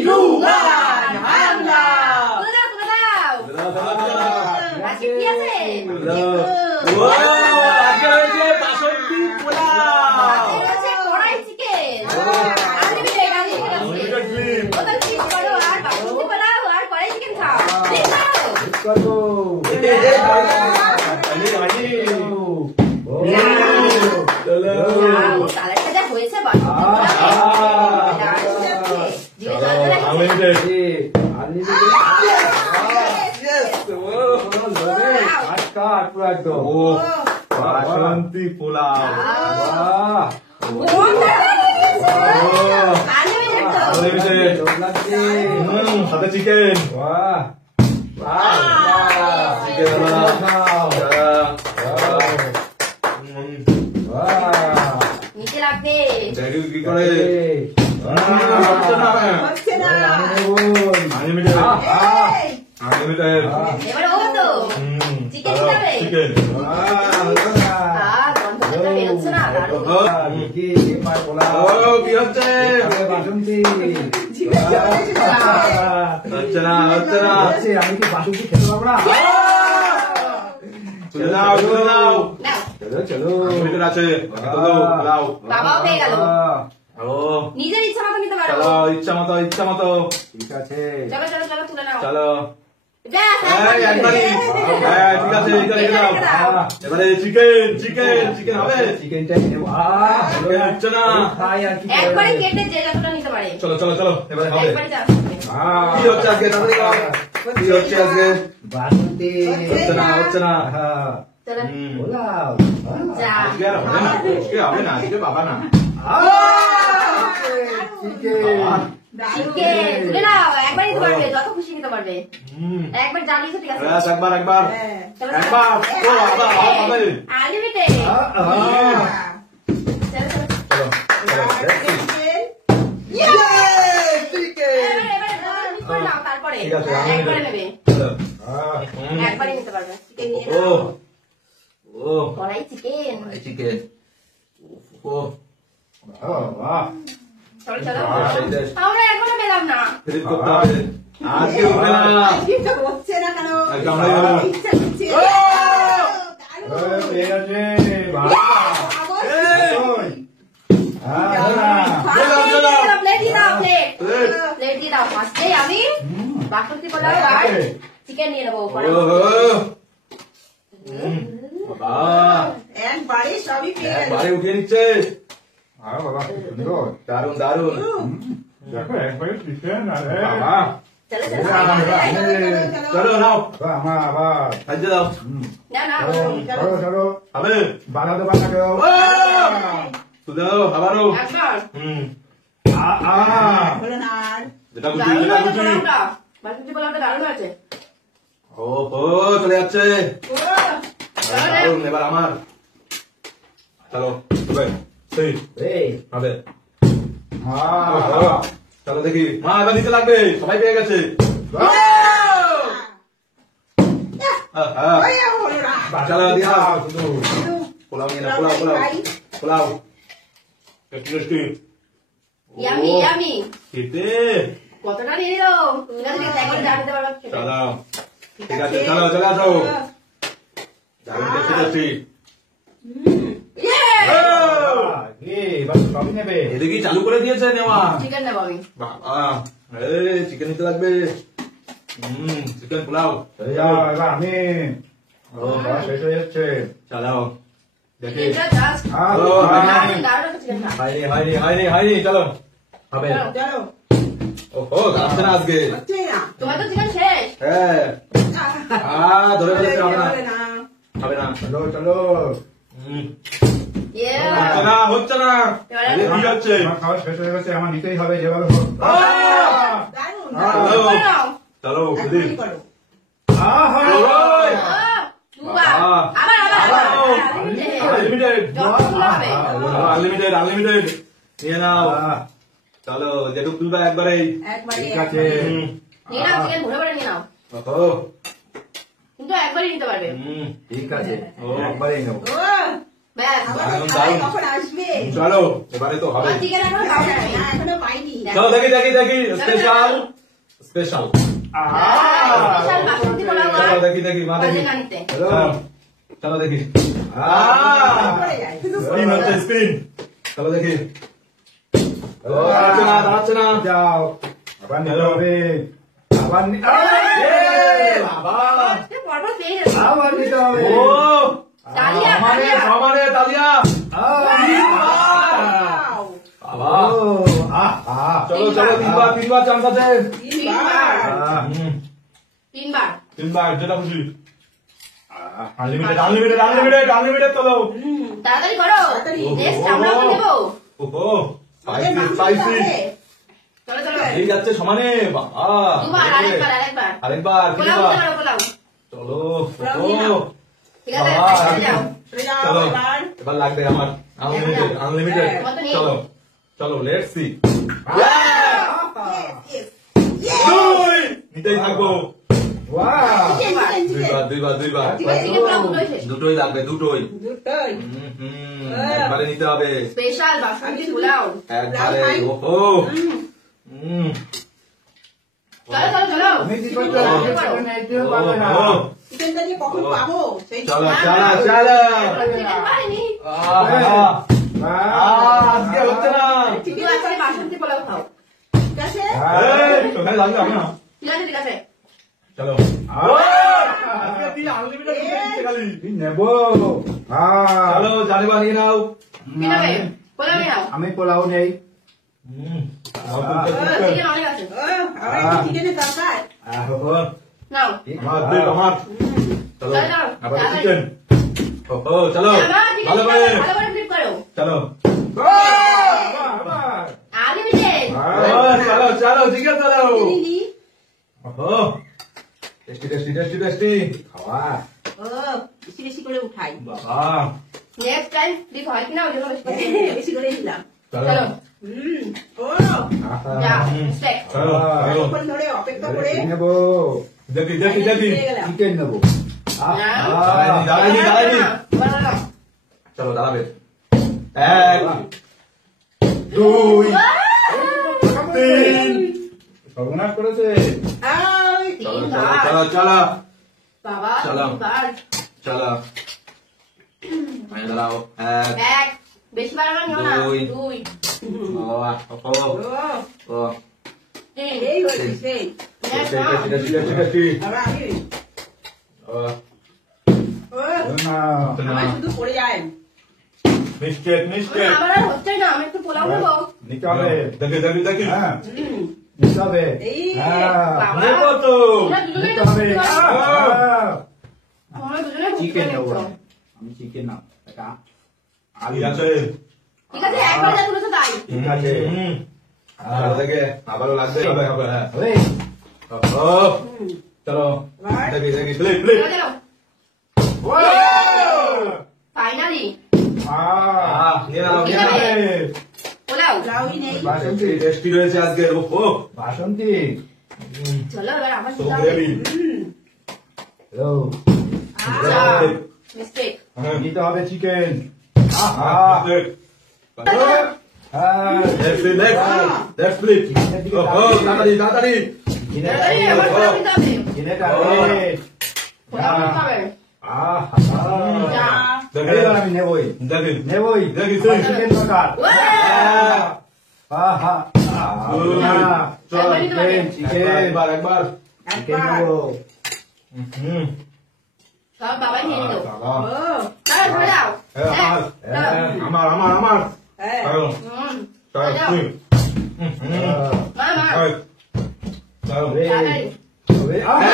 2, 1, হামলা! তুলে দাও! আজকে কি আছে? আজকে রয়েছে বাসন্তী পোলাও! আজকে রয়েছে কড়াই চিকেন! আনলিমিটেড ওটা ক্লিক করো আর বাসন্তী পোলাও আর কড়াই চিকেন খাও! ক্লিক করো! কালারটা যা হয়েছে বাসন্তী পোলাও সাথে চিকেন নিচে রাখবে কি করে এবারে ও তো চিকেন খাবে চিকেন গন্ধটা বেরোচ্ছে না কি হচ্ছে হচ্ছে না আমি কি বাসন্তী খেতে পারবো না চলে নাও চলে নাও চলো চলো ভিতরে আছে লাও বাবাও পেয়ে গেল ও নিজের ইচ্ছা মতো নিতে পারো চলো ইচ্ছা মতো ঠিক আছে চলো চলো চলো তুলে নাও চলো ব্যাস একবারই হ্যাঁ ঠিক আছে এবারে চিকেন হবে চিকেনটা নেব হচ্ছে না খাই আর কি একবারে কেটে যে যতটা নিতে পারে চলো এবারে হবে একবারে যাও কি হচ্ছে আজকে কি হচ্ছে আজকে বাসন্তী হচ্ছে না চলো পোলাও যা আজকে আর হবে না আজকে বাবা না চিকেন চিকেন তুলে নাও একবার নিতে পারবে যত খুশি নিতে পারবে একবার জানিয়েছো ঠিক আছে একবার চলো ও আবার হবে আনলিমিটেড চলো এবারে নাও তারপরে ঠিক আছে, একবারে নেবে একবারই নিতে পারবে চিকেন নিয়ে ও নাও ও কড়াই চিকেন চিকেন ও চলো চলো আমরা এখনো পেলাম না ফ্রিজ করতে হবে আজকে উঠবে না হচ্ছে না কেন একদম হয়ে গেল ইচ্ছা হচ্ছে ঠিক আছে বাবা প্লেট দিয়ে দাও প্লেট দিয়ে দাও ফার্স্টে আমি বাসন্তী পোলাও আর চিকেন নিয়ে নেবো বাবা একবারে সবই পেয়ে গেল বাড়ি উঠিয়ে নিচ্ছে বাবা সুন্দর দারুন দেখো একবারে চিকেন আরে বাবা চলো চলো চলো নাও আমার আবার খাদ্য দাও না না চলো চলো হবে বানাতে বানাতে তুলে দাও আবারও একবার হলো না আর যেটা দারুণ বুঝি হয়েছে পোলাওটা বাসন্তী পোলাওটা দারুণ হয়েছে ও চলে যাচ্ছে চলো রে দারুন এবার আমার চলো সেই এই হবে হ্যাঁ চলো দেখি মা এবার নিতে লাগবে সবাই পেয়ে গেছে হলো না চলো দিয়া শুধু পোলাও নিয়ে না পোলাও টেস্টি ইয়ামি ইয়ামি খেতে কতটা নিয়ে নিল ঠিক আছে একবার জানতে পারো চলো ঠিক আছে চলো চলে আসো দারুন টেস্টি এবার সবই নেবে এদিকে চালু করে দিয়েছে নেওয়া চিকেন নেবো আমি বাবা চিকেন নিতে লাগবে চিকেন পোলাও এই যাও এবার আমি ও খাওয়া শেষ হয়ে যাচ্ছে চলো দেখি চিকেনটা জাস্ট দারুণ একটা চিকেনটা হয়নি চলো হবে চলো ও যাচ্ছে না আজকে হচ্ছে না তোমার তো চিকেন শেষ হ্যাঁ ধরে ফেলেছে হবে না হবে না চলো চলো হচ্ছে না কি হচ্ছে আমার খাওয়া শেষ হয়ে গেছে আমার নিতেই হবে যেভাবে হোক দারুণ চলো দিদি করো আনলিমিটেড নিয়ে নাও চলো যেটুক তুলবা একবারেই ঠিক আছে কিন্তু একবারই নিতে পারবে ঠিক আছে একবারেই নেবো ব্যাস আমাদের খাবার কখন আসবে? চলো এবারে তো হবে চিকেন আনো খাও না না, এখনো পাইনি। চলো দেখি স্পেশাল স্পেশাল স্পেশাল বাসন্তী পোলাও আর চলো দেখি মা দেখি কানিতে চলো দেখি পড়ে যায়। স্পিন হচ্ছে স্পিন চলো দেখি দাঁড়াচ্ছে না যাও আবার নিতে হবে আবার বাবা পরপর পেয়ে যাবে আবার নিতে হবে ও তালিয়া সমানে তালিয়া Wow! বাবা চলো চলো তিনবার চান্স আছে তিনবার তিনবার যেটা খুশি আনলিমিটেড চলো তাড়াতাড়ি করো তাড়াতাড়ি। নেক্সট আমরা তো দেবো ওহো আমাদের মাংস স্পাইসি খাবে। চলো চলো এই যাচ্ছে সমানে বাবা দুবার আরেকবার আরেকবার পোলাও তিনবার দিতে পারো পোলাও চলো পোলাও নিয়ে নাও। ঠিক আছে বাবা। চলে যাও চলে যাও চলো এবার। এবার লাগবে আমার আনলিমিটেড কত নিয়ে? চলো লেটস সি Yes, yes. নিতেই থাকবো তিনবার দুইবার চিকেন পোলাও দুটোই শেষ দুটোই লাগবে দুটোই দুটোই। একবারে নিতে হবে স্পেশাল বাসন্তী পোলাও একবারে ওহো চলো চলো চলো আমি কি করতে পারবে না চিকেনটা যে কখন পাবো? সেই চলো চলো চিকেন পাইনি আজকে হচ্ছে না তুমি আজকে বাসন্তী পোলাও খাও ঠিক আছে? তোখানে লাগবে আমি না ঠিক আছে ঠিক আছে চলো আজকে দিন আনলিমিটেড খালি নেব চলো জানিবা নিয়ে নাও কি নেবে পোলাও নিয়ে নাও আমি পোলাও নেই চিকেন অনেক আছে আমার একটু চিকেনের দরকার। নাও আমার চলো আবার চিকেন ওহো চলো ভালো করে ভালো করে ফ্লিপ করো চলো আনলিমিটেড চলো চিকেন চলো চিনি। ওহো টেস্টি খাওয়া ও, বেশি বেশি করে উঠাই। বাবা নেক্সট টাইম ফ্লিপ হয় কিনা ওই জন্য বেশি করে দিলাম। চলো ও, যা স্টেক চলো অনেকক্ষণ ধরে অপেক্ষা করে নেব দেখি পেয়ে গেলাম। চিকেন নেব দাঁড়াইনি চলো দাঁড়াবে 1 2 3 সর্বনাশ করেছে আই, চলো বাবা চলো। তিনবার চলো দাঁড়াও 1 এক বেশি বাড়ানো নিও না দুই। দুই ও, তিন এই হয়েছে, সেই। নেক্সট নাও আবার আমি, ও, না আমার শুধু পড়ে যায়। মিস্টেক আমার আর হচ্ছে না আমি একটু পোলাও নেবো নিতে হবে দেখি হ্যাঁ হুম, নিতে হবে এই, বাবা নেবো তো তোমরা দুজনেই নিতে তো হবে তোমরা দুজনেই চিকেন চিকেন নেব নেবো আমি চিকেন নাও এটা ঠিক আছে ঠিক আছে একবার যা তুলেছো তাই ঠিক আছে দেখে আবারও লাগবে হবে হ্যাঁ হবে চলো এবার দেখি প্লেট চলো ফাইনালি নিয়ে নাও পোলাও লাউই নেই। বাসন্তী টেস্টি রয়েছে আজকে ওহো বাসন্তী চলো এবার আমার সো দিতে হবে গ্রেভি হুম, হ্যালো আচ্ছা মিস্টেক নিতে হবে চিকেন Let's split. তাড়াতাড়ি তাড়াতাড়ি আমার পোলাও দিতে হবে চিকেনটা পোলাও দিতে হবে যা এবার আমি নেবই নেবই দেখি চিকেন দরকার চিকেন চিকেন একবার একবার। চিকেন নেবো সব বাবাই নিয়ে নিল ও, চলো চলে যাও আমার হ্যাঁ। চলে যাও মা মা হবে তাড়াতাড়ি হবে